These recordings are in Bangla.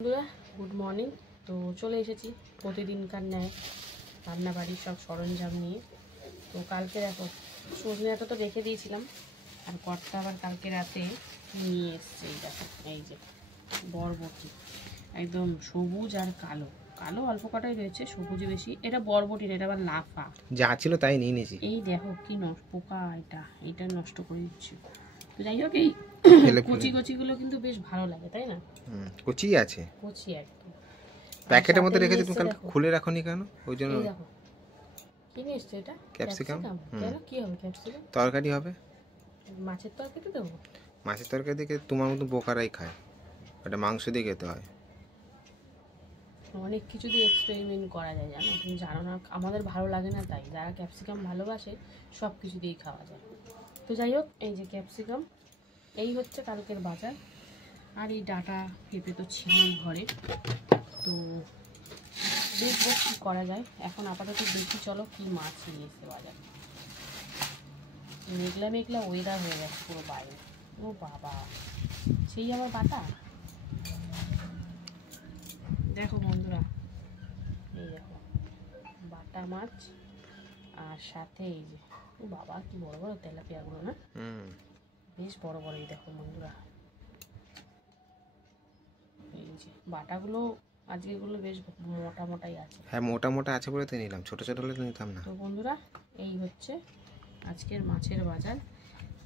বন্ধুরা গুড মর্নিং। তো চলে এসেছি প্রতিদিনকার ন্যায় রান্নাবাড়ির সব সরঞ্জাম নিয়ে। তো কালকে দেখো সজনে ডাঁটা তো রেখে দিয়েছিলাম, আর কর্তা আবার কালকে রাতে নিয়ে এসছে। এই দেখো, এই যে বরবটি, একদম সবুজ আর কালো কালো অল্প কটাই রয়েছে, সবুজে বেশি। এটা বরবটি না, এটা আবার লাফা, যা ছিল তাই নিয়ে নিয়েছি। এই দেখো কি পোকা, এটা নষ্ট করে দিচ্ছে। তো যাই হোক, এই কচি কচিগুলো কিন্তু বেশ ভালো লাগে, তাই না? কচি আছে, কচি একদম। প্যাকেটের মধ্যে রেখেছি, তুমি কাল খুলে রাখোনি কেন? ওই জন্য। দেখো কি নিয়ে এসছো, এটা ক্যাপসিকাম। কেন, কি হবে ক্যাপসিকাম? তরকারি হবে, মাছের তরকারিতে দেবো। মাছের তরকারি দিয়ে তোমার মতো বোকারাই খায়, ওটা মাংস দিয়ে খেতে হয়। অনেক কিছু দিয়ে এক্সপেরিমেন্ট করা যায়, জানো? তুমি জানো না, আমাদের ভালো লাগে না, তাই যারা ক্যাপসিকাম ভালোবাসে সব কিছু দিয়েই খাওয়া যায়। তো যাই হোক, এই যে ক্যাপসিকাম, এই হচ্ছে কালকের বাজার। আর এই ডাটা পেঁপে তো ছিলই ঘরে। তো দেখবো কী করা যায়। এখন আপাতত দেখি, চলো কি মাছ নিয়ে এসে বাজার। মেঘলা মেঘলা ওয়েদার হয়ে গেছে পুরো বাইরে। ও বাবা, সেই আমার বাটা। দেখো বন্ধুরা, এই দেখো বাটা মাছ, আর সাথে এই যে, ও বাবা কি বড় বড় তেলাপিয়াগুলো না, বেশ বড় বড়। এই দেখো বন্ধুরা, এই যে বাটাগুলো আজকেগুলো বেশ মোটা মোটাই আছে। হ্যাঁ, মোটা মোটা আছে বলে তো নিলাম, ছোট ছোট হলে তো নিতাম না। তো বন্ধুরা, এই হচ্ছে আজকের মাছের বাজার,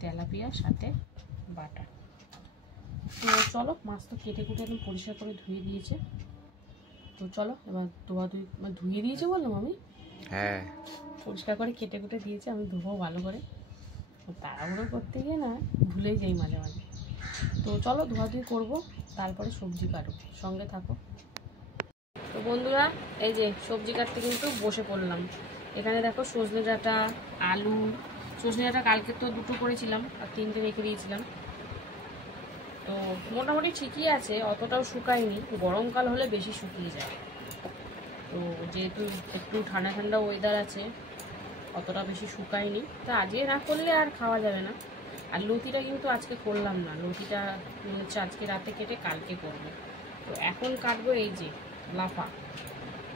তেলাপিয়া সাথে বাটা। তো চলো, মাছ তো কেটে কুটে একদম পরিষ্কার করে ধুয়ে দিয়েছে। তো চলো এবার ধুয়ে দিয়েছে বললাম আমি, হ্যাঁ পরিষ্কার করে কেটে কুটে দিয়েছে, আমি ধুবো ভালো করে। তাড়াহুড়ো করতে গিয়ে না ভুলেই যাই মাঝে মাঝে। তো চলো ধোয়াধুয়ি করবো, তারপরে সবজি কাটবো, সঙ্গে থাকো। তো বন্ধুরা, এই যে সবজি কাটতে কিন্তু বসে পড়লাম। এখানে দেখো সজনে ডাঁটা, আলু। সজনে ডাঁটা কালকে তো 2টো করেছিলাম, আর 3টে রেখে দিয়েছিলাম। তো মোটামুটি ঠিকই আছে, অতটাও শুকায়নি, গরমকাল হলে বেশি শুকিয়ে যায়। তো যেহেতু একটু ঠান্ডা ঠান্ডা ওয়েদার আছে, অতটা বেশি শুকায়নি। তা আজকে না করলে আর খাওয়া যাবে না। আর লতিটা কিন্তু আজকে করলাম না, লতিটা হচ্ছে আজকে রাতে কেটে কালকে করব। তো এখন কাটবো এই যে লাফা।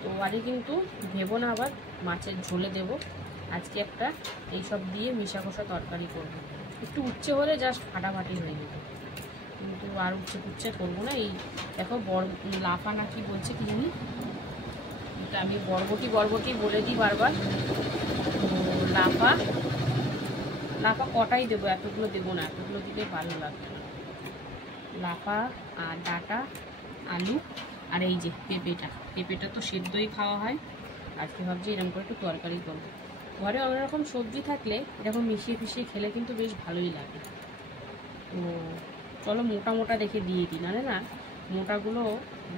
তো আজকে কিন্তু ভেবো না আবার মাছের ঝোলে দেব, আজকে একটা এইসব দিয়ে মিশা কষা তরকারি করবো। একটু উচ্ছে হলে জাস্ট ফাটাফাটি হয়ে যেত, কিন্তু আর উচ্ছে কুচ্ছে করবো না। এই দেখো লাফা না কি বলছে কি জানি, এটা আমি বরবটি বরবটি বলে দিই বারবার। লাফা লাফা কটাই দেবো, এতগুলো দেবো না, এতগুলো দিলে ভালো লাগবে না। লাফা আর ডাঁটা, আলু, আর এই যে পেঁপেটা তো সেদ্ধই খাওয়া হয়। আজকে ভাবছি এরকম করে একটু তরকারি করবো। ঘরে অনেক রকম সবজি থাকলে এরকম মিশিয়ে ফিশিয়ে খেলে কিন্তু বেশ ভালোই লাগে। তো চলো মোটা মোটা দেখে দিয়ে দিই, নাহলে না মোটাগুলো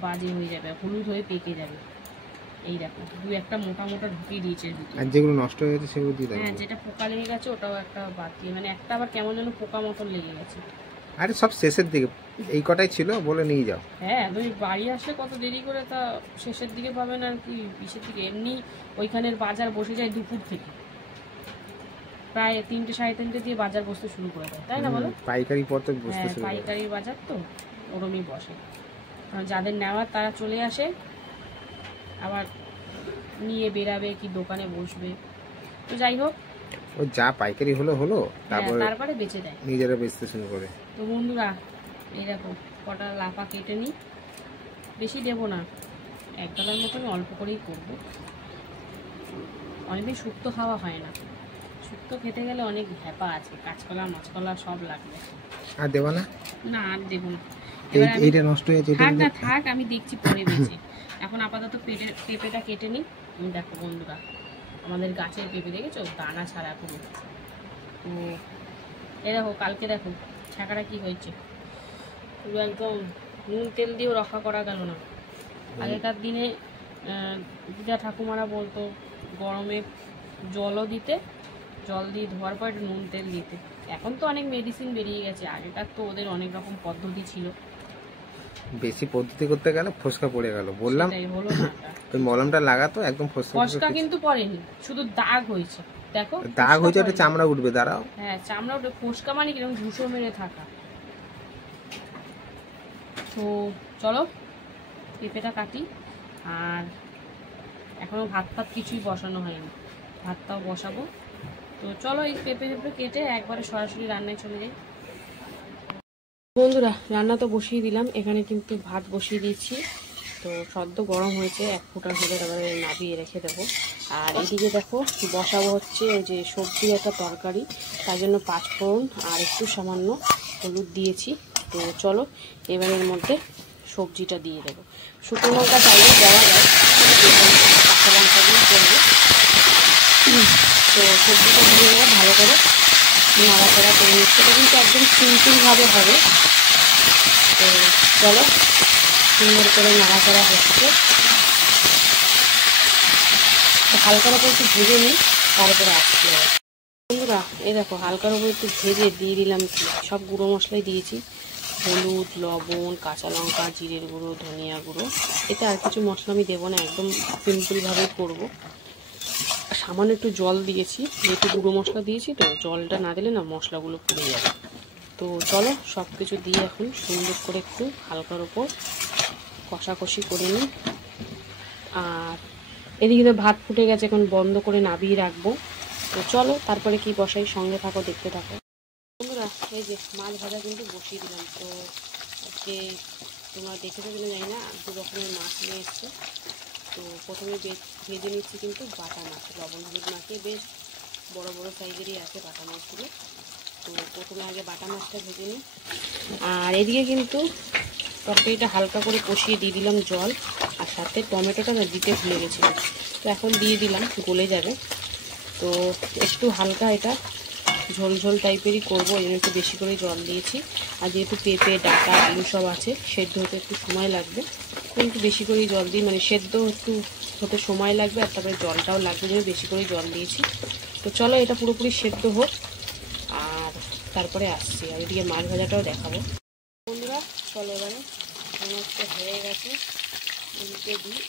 বাজে হয়ে যাবে, হলুদ হয়ে পেকে যাবে। এই দেখো 2-1টা মোটা মোটা ঢুকিয়ে দিয়েছে, আর যেগুলো নষ্ট হয়ে গেছে সেগুলো দিয়ে দেবো। হ্যাঁ, যেটা পোকা লেগে গেছে ওটাও একটা বাদ দিয়ে, মানে একটা আবার কেমন যেন পোকা মতন লেগে গেছে। আরে সব শেষের দিকে, এই কটাই ছিল বলে নিয়ে যাও। হ্যাঁ, তুমি বাড়ি আসলে কত দেরি করে, তা শেষের দিকে পাবেন আর কি পিসের দিকে। এমনি ওইখানের বাজার বসে যায় দুপুর থেকে, প্রায় 3টে 3:30 দিয়ে বাজার বসতে শুরু করে দেয়, তাই না বলো? পাইকারি পড়তে বসতে হ্যাঁ, শুরু করে। পাইকারি বাজার তো ওরমই বসে। যাদের নেওয়ার তারা চলে আসে, আবার নিয়ে বেরাবে কি দোকানে বসবে। তো যাই হোক, ও যা পাইকারি হলো তারপরে বেচে দেয়, নিজেরা বেচতে শুরু করে। তো বন্ধুরা, এই দেখো কটা লাফা কেটে নিই, বেশি দেবো না, 1 ডালার মতন অল্প করেই করবো। অনেকদিন শুক্তো খাওয়া হয় না, শুক্তো খেতে গেলে অনেক হ্যাপা আছে, কাঁচকলা মাছকলা সব লাগবে। আর দেবো না, না আর দেবো না, এইটা নষ্ট হয়ে যাচ্ছে। থাক, আমি দেখছি পরে বেঁচে। এখন আপাতত পেঁপেটা কেটে নিই। দেখো বন্ধুরা, আমাদের গাছের পেঁপে দেখেছো, দানা ছাড়া পুরো। তো এই দেখো, কালকে দেখো ছাকাটা কি হয়েছে, পুরো একদম নুন তেল দিয়েও রক্ষা করা গেল না। আগেকার দিনে দিদা ঠাকুমারা বলতো গরমে জলও দিতে, জল দিয়ে ধোয়ার পর নুন তেল দিতে। এখন তো অনেক মেডিসিন বেরিয়ে গেছে, আগেকার তো ওদের অনেক রকম পদ্ধতি ছিল। বেশি পদ্ধতি করতে গেলে ফসকা পড়ে গেল, বললাম হলো না, ওই মলমটা লাগাতো, একদম ফসকা কিন্তু পড়েনি, শুধু দাগ হয়েছে। দেখো দাগ হয়েছে, একটা চামড়া উঠবে, দাঁড়াও। হ্যাঁ, চামড়া উঠবে, ফসকা মানে কিরকম ধূসর মেরে থাকা। তো চলো পেঁপেটা কাটি। আর এখনও ভাত কিছুই বসানো হয়নি, ভাতটাও বসাবো। তো চলো এই পেঁপে কেটে একবারে সরাসরি রান্নায় চলে যাই। বন্ধুরা, রান্না তো বসিয়ে দিলাম, এখানে কিন্তু ভাত বসিয়ে দিয়েছি। তো সদ্য গরম হয়েছে, 1 ফুটার হলে তারপরে নাবিয়ে রেখে দেবো। আর এদিকে দেখো বসাবো হচ্ছে ওই যে সবজির একটা তরকারি, তার জন্য 5 ফোড়ন আর একটু সামান্য হলুদ দিয়েছি। তো চলো এবার এর মধ্যে সবজিটা দিয়ে দেবো। শুকনো লঙ্কা চাইলে দেওয়া যায়, কাঁচা লঙ্কা দিয়ে করবো। তো সবজিটা দিয়ে ভালো করে নাড়াচাড়া করে নিচ্ছি। এটা কিন্তু একদম সিম্পলভাবে হবে। তো চলো সুন্দর করে নাড়াচাড়া হচ্ছে, হালকার ওপর একটু ভেজে নিই, তারপরে আসছি। বন্ধুরা এই দেখো হালকার ওপর একটু ভেজে দিয়ে দিলাম সব গুঁড়ো মশলাই দিয়েছি, হলুদ, লবণ, কাঁচা লঙ্কা, জিরের গুঁড়ো, ধনিয়া গুঁড়ো। এতে আর কিছু মশলা আমি দেবো না, একদম সিম্পলভাবেই করবো। সামান্য একটু জল দিয়েছি, যেহেতু গুঁড়ো মশলা দিয়েছি, তো জলটা না দিলে না মশলাগুলো পুড়ে যাবে। তো চলো সব কিছু দিয়ে এখন সুন্দর করে একটু হালকার ওপর কষাকষি করে নিই। আর এদিকে তো ভাত ফুটে গেছে, এখন বন্ধ করে নাবিয়ে রাখবো। তো চলো তারপরে কি বসাই, সঙ্গে থাকো, দেখতে থাকো। বন্ধুরা এই যে মাছ ভাজা কিন্তু বসিয়ে দিলাম। তো আজকে তোমরা দেখেছো কিনা জানি না, 2 রকমের মাছ নিয়ে এসছে। তো প্রথমে ভেজে নিচ্ছি কিন্তু বাটা মাছ, লবণ হলুদ মাখিয়ে, বেশ বড় বড় সাইজেরই আছে বাটা মাছগুলো। তো প্রথমে আগে বাটা মাছটা ভেজে নিই। আর এদিকে কিন্তু তরকারিটা হালকা করে কষিয়ে দিয়ে দিলাম জল, আর সাথে টমেটোটা না দিতে ভুলে গেছিলাম। তো এখন দিয়ে দিলাম, গলে যাবে। তো একটু হালকা এটা ঝোল ঝোল টাইপেরই করবো, এই জন্য একটু বেশি করে জল দিয়েছি। আর যেহেতু পেঁপে, ডাঁটা, আলু সব আছে, সেদ্ধ হতে একটু সময় লাগবে, একটু বেশি করেই জল দিই, মানে সেদ্ধ একটু হতে সময় লাগবে আর তারপরে জলটাও লাগবে, জন্য বেশি করে জল দিয়েছি। তো চলো এটা পুরোপুরি সেদ্ধ হোক, আর তারপরে আসছি। আর এদিকে মাছ ভাজাটাও দেখাবো। বন্ধুরা চলো এবারে মনে হচ্ছে হয়ে গেছে, উল্টে দিই,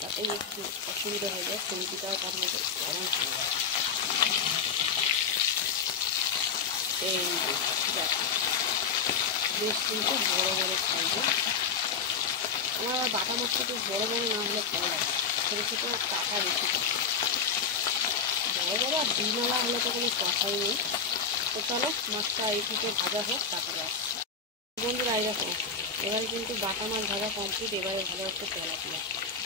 তাতে একটু অসুবিধা হয়ে যায়, সবজিটাও তার মধ্যে গরম হয়ে যায়। এই দেখো বেশ কিন্তু বড়ো বড়ো সাইজে। আমার আবার বাটা মাছটা একটু বড়ো বড়ো না হলে ভালো লাগে, ছোটো ছোটো কাটা বেশি থাকে, বড়ো বড়ো আর ডিমালা হলে তো কোনো কথাই নেই। তো চলো মাছটা এই থেকে ভাজা হোক, তারপরে আসছি। বন্ধুরা এই দেখো এবারে কিন্তু বাটা মাছ ভাজা কমপ্লিট। এবারে ভালো হচ্ছে তেলাপিয়া।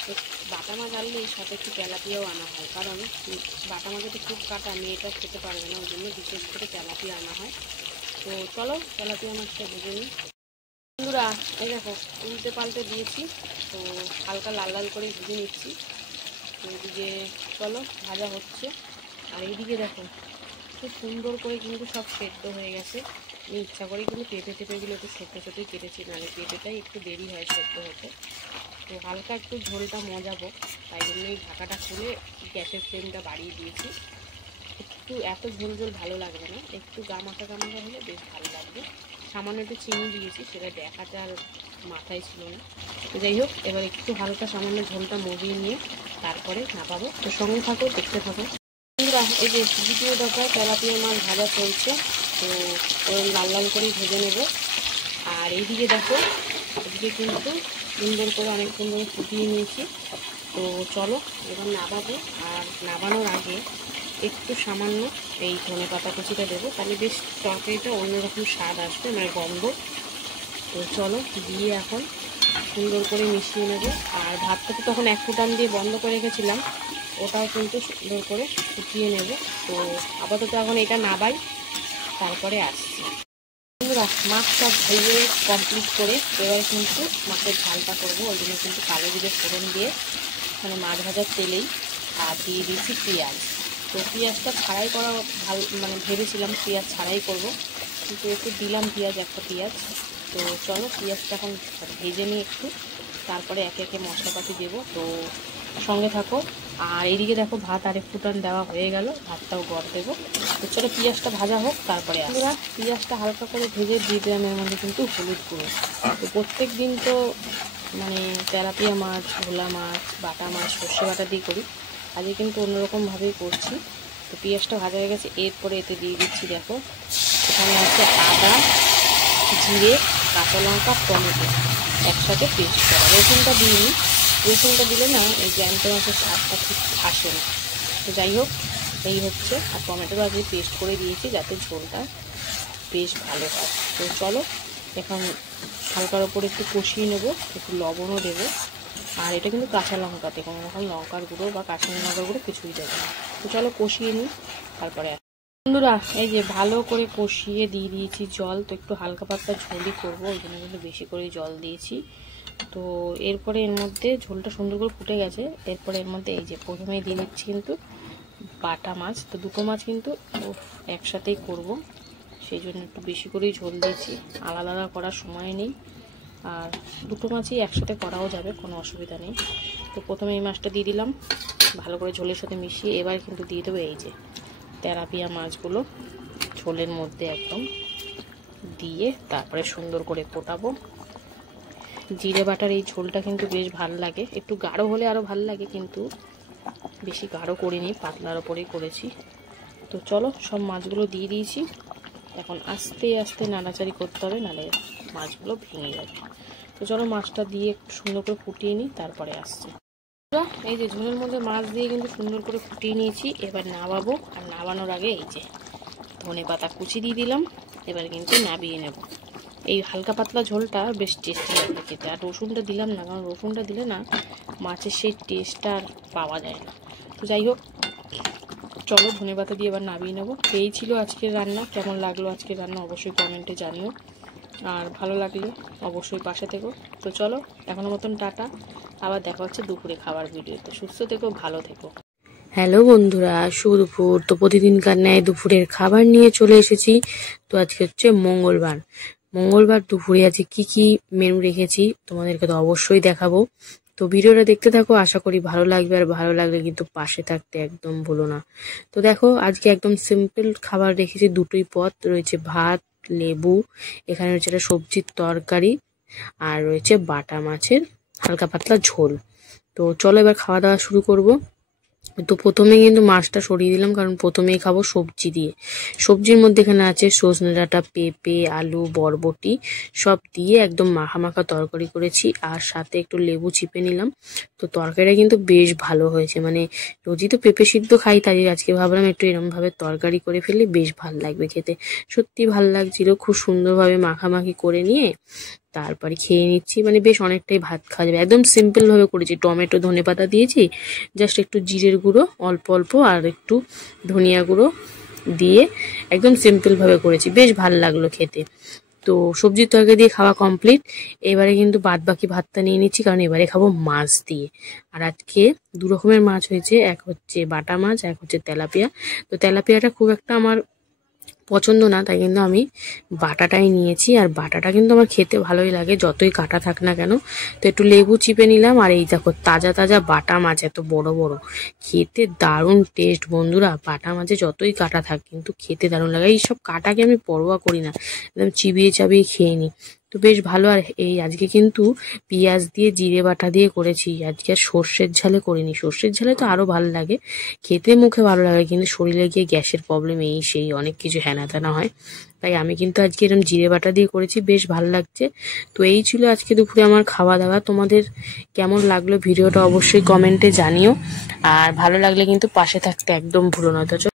তো বাটা মাছ আনলেই সাথে একটু তেলাপিয়াও আনা হয়, কারণ বাটা মাছে তো খুব কাটা, মেয়েটা খেতে পারবে না, ওই জন্য বিশেষ করে তেলাপিয়া আনা হয়। তো চলো তেলাপিয়া মাছটা ভেজে নিই। বন্ধুরা এই দেখো উল্টে পাল্টে দিয়েছি, তো হালকা লাল লাল করে ভেজে নিচ্ছি। তো এদিকে চলো ভাজা হচ্ছে, আর এইদিকে দেখো খুব সুন্দর করে কিন্তু সব সেদ্ধ হয়ে গেছে। আমি ইচ্ছা করেই কিন্তু পেঁপেগুলো একটু ছোটো ছোটোই কেটেছি, নাহলে পেঁপেটাই একটু দেরি হয় সেদ্ধ হতে। তো হালকা একটু ঝোলটা মজাবো, তাই জন্যই ঢাকাটা খুলে গ্যাসের ফ্লেমটা বাড়িয়ে দিয়েছি। একটু এত ঝোল ঝোল ভালো লাগবে না, একটু গামাখা হলে বেশ ভালো লাগবে। সামান্য একটু চিনি দিয়েছি, সেটা দেখাতে আর মাথায় ছিল না। তো যাই হোক এবার একটু হালকা সামান্য ঝোলটা মজিয়ে নিয়ে তারপরে নামাবো। তো সঙ্গে থাকো, দেখতে থাকো। বন্ধুরা এই যে দ্বিতীয় দফায় তেলাপিয়া মাছ ভাজা চলছে, তো ওই লাল লাল করেই ভেজে নেব। আর এইদিকে দেখো এদিকে কিন্তু সুন্দর করে অনেকক্ষণ ধরে ফুটিয়ে নিয়েছি। তো চলো এবার নামাবো, আর নামানোর আগে একটু সামান্য এই ধনেপাতা কুচিটা দেবো, তাহলে বেশ তরকারিটা অন্যরকম স্বাদ আসবে, মানে গন্ধ। তো চলো দিয়ে এখন সুন্দর করে মিশিয়ে নেব। আর ভাতটা তো তখন 1 ফুটান দিয়ে বন্ধ করে রেখেছিলাম, ওটাও কিন্তু সুন্দর করে ফুটিয়ে নেব। তো আপাতত এখন এটা নাবাই, তারপরে আসছি। বন্ধুরা মাছ সব ভেজে কমপ্লিট করে এবার কিন্তু মাছের ঝালটা করবো, ওই জন্য কিন্তু কালো জিরে ফোড়ন দিয়ে মানে মাছ ভাজার তেলেই আর দিয়ে দিয়েছি পেঁয়াজ। তো পেঁয়াজটা ছাড়াই করা ভালো, মানে ভেবেছিলাম পেঁয়াজ ছাড়াই করব, কিন্তু একটু দিলাম পেঁয়াজ, একটা পেঁয়াজ। তো চলো পেঁয়াজটা এখন ভেজে নিই একটু, তারপরে একে একে মশলাপাতি দেবো। তো সঙ্গে থাকো। আর এইদিকে দেখো ভাত 1 ফুটান দেওয়া হয়ে গেল, ভাতটাও গড় দেবো। তো চলো পেঁয়াজটা ভাজা হোক, তারপরে আমরা পেঁয়াজটা হালকা করে ভেজে দিয়ে দিলাম এর মধ্যে কিন্তু হলুদ গুঁড়ো। তো প্রত্যেক দিন তো মানে তেলাপিয়া মাছ, ভোলা মাছ, বাটা মাছ সর্ষে বাটা দিয়ে করি, আজকে কিন্তু অন্যরকমভাবেই করছি। তো পেঁয়াজটা ভাজা হয়ে গেছে, এরপরে এতে দিয়ে দিচ্ছি দেখো এখানে আছে আদা, জিরে, কাঁচা লঙ্কা, টমেটো। একসাথে পেস্ট করা। রসুনটা দিইনি, রসুনটা দিলে না এই জ্যান্ত মাছের স্বাদটা ঠিক আসে না। তো যাই হোক, এই হচ্ছে। আর টমেটোটা আগে পেস্ট করে দিয়েছি যাতে ঝোলটা বেশ ভালো হয়। তো চলো এখন হালকার ওপরে একটু কষিয়ে নেবো, একটু লবণও দেবো। আর এটা কিন্তু কাঁচা লঙ্কাতে, কোনো রকম লঙ্কার গুঁড়ো বা কাশ্মীরি লঙ্কার গুঁড়ো কিছুই দেবো না। তো চলো কষিয়ে নিই, তারপরে বন্ধুরা এই যে ভালো করে কষিয়ে দিয়ে দিয়েছি জল। তো একটু হালকা পাতলা ঝোলই করবো, ওই জন্য কিন্তু বেশি করে জল দিয়েছি। তো এরপরে এর মধ্যে ঝোলটা সুন্দর করে ফুটে গেছে। এরপরে এর মধ্যে এই যে প্রথমেই দিয়ে দিচ্ছি কিন্তু বাটা মাছ। তো দুটো মাছ কিন্তু একসাথেই করব, সেই জন্য একটু বেশি করেই ঝোল দিয়েছি, আলাদা আলাদা করার সময় নেই। আর দুটো মাছই একসাথে করাও যাবে, কোনো অসুবিধা নেই। তো প্রথমে এই মাছটা দিয়ে দিলাম ভালো করে ঝোলের সাথে মিশিয়ে। এবার কিন্তু দিয়ে দেবো এই যে তেলাপিয়া মাছগুলো ঝোলের মধ্যে একদম দিয়ে তারপরে সুন্দর করে ফোটাবো। জিরে বাটার এই ঝোলটা কিন্তু বেশ ভালো লাগে, একটু গাঢ় হলে আরও ভালো লাগে, কিন্তু বেশি গাঢ় করিনি, পাতলার ওপরেই করেছি। তো চলো সব মাছগুলো দিয়ে দিয়েছি, এখন আস্তে আস্তে নাড়াচাড়ি করতে হবে, নাহলে মাছগুলো ভেঙে যাবে। তো চলো মাছটা দিয়ে একটু সুন্দর করে ফুটিয়ে নিই, তারপরে আসছে। এই যে ঝোলের মধ্যে মাছ দিয়ে কিন্তু সুন্দর করে ফুটিয়ে নিয়েছি। এবার নামাবো, আর নামানোর আগে এই যে ধনে পাতা কুচি দিয়ে দিলাম। এবার কিন্তু নামিয়ে নেব। এই হালকা পাতলা ঝোলটা বেশ টেস্টি লাগে খেতে। আর রসুনটা দিলাম না, কারণ রসুনটা দিলে না মাছের সেই টেস্টটা আর পাওয়া যায় না। তো যাই হোক, চলো ধনে পাতা দিয়ে এবার নামিয়ে নেবো। এই ছিল আজকের রান্না। কেমন লাগলো আজকের রান্না অবশ্যই কমেন্টে জানিও, আর ভালো লাগলে অবশ্যই পাশে থেকো। তো চলো এখনো মতন টাটা, আবার দেখা হচ্ছে দুপুরে খাবার ভিডিওতে। সুস্থ থেকো, ভালো থেকো। হ্যালো বন্ধুরা, শুভ দুপুর। তো প্রতিদিনকার ন্যায় দুপুরের খাবার নিয়ে চলে এসেছি। তো আজকে হচ্ছে মঙ্গলবার দুপুরে আজকে কি কি মেনু রেখেছি তোমাদেরকে তো অবশ্যই দেখাবো। তো ভিডিওটা দেখতে থাকো, আশা করি ভালো লাগবে। আর ভালো লাগলে কিন্তু পাশে থাকতে একদম ভুলো না। তো দেখো আজকে একদম সিম্পল খাবার রেখেছি, দুটোই পদ রয়েছে, ভাত, লেবু, এখানে রয়েছে একটা সবজির তরকারি, আর রয়েছে বাটা মাছের হালকা পাতলা ঝোল। তো চলো এবার খাওয়া দাওয়া শুরু করব। তো প্রথমে কিন্তু মাছটা সরিয়ে দিলাম, কারণ প্রথমেই খাবো সবজি দিয়ে। সবজির মধ্যে এখানে আছে সজনে ডাঁটা, পেঁপে, আলু, বরবটি সব দিয়ে একদম মাখা মাখা তরকারি করেছি, আর সাথে একটু লেবু চিপে নিলাম। তো তরকারিটা কিন্তু বেশ ভালো হয়েছে, মানে রোজই তো পেঁপে সিদ্ধ খাই, তাই আজকে ভাবলাম একটু এরকম ভাবে তরকারি করে ফেললে বেশ ভালো লাগবে খেতে। সত্যি ভালো লাগছিল, খুব সুন্দরভাবে মাখামাখি করে নিয়ে তারপরে খেয়ে নিচ্ছি। মানে বেশ অনেকটাই ভাত খাওয়া যাবে, একদম সিম্পল ভাবে করেছি। টমেটো, ধনেপাতা দিয়েছি, জাস্ট একটু জিরের গুঁড়ো অল্প অল্প আর একটু ধনিয়া গুঁড়ো দিয়ে একদম সিম্পল ভাবে করেছি, বেশ ভালো লাগলো খেতে। তো সবজির তরকারি দিয়ে খাওয়া কমপ্লিট। এবারে কিন্তু বাদ বাকি ভাতটা নিয়ে নিচ্ছি, কারণ এবারে খাবো মাছ দিয়ে। আর আজকে দু রকমের মাছ হয়েছে, এক হচ্ছে বাটা মাছ, এক হচ্ছে তেলাপিয়া। তো তেলাপিয়াটা খুব একটা আমার পছন্দ না, তাই কিন্তু আমি বাটাটাই নিয়েছি। আর বাটাটা কিন্তু আমার খেতে ভালোই লাগে, যতই কাটা থাক না কেন। তো একটু লেবু চিপে নিলাম, আর এই দেখো তাজা তাজা বাটা মাছ, এত বড় বড়, খেতে দারুণ টেস্ট বন্ধুরা। বাটা মাছে যতই কাটা থাক কিন্তু খেতে দারুণ লাগে। এইসব কাটাকে আমি পরোয়া করি না, একদম চিবিয়ে চাবিয়ে খেয়ে নিই। তো বেশ ভালো। আর এই আজকে কিন্তু পেঁয়াজ দিয়ে জিরে বাটা দিয়ে করেছি, আজকে আর সর্ষের ঝালে করিনি। সর্ষের ঝালে তো আরো ভালো লাগে খেতে, মুখে ভালো লাগে, কিন্তু শরীরে গিয়ে গ্যাসের প্রবলেম এই সেই অনেক কিছু হেনা তেনা হয়। তাই আমি কিন্তু আজকে এরকম জিরে বাটা দিয়ে করেছি, বেশ ভালো লাগছে। তো এই ছিল আজকে দুপুরে আমার খাওয়া দাওয়া। তোমাদের কেমন লাগলো ভিডিওটা অবশ্যই কমেন্টে জানিও, আর ভালো লাগলে কিন্তু পাশে থাকতে একদম ভুলো না। তো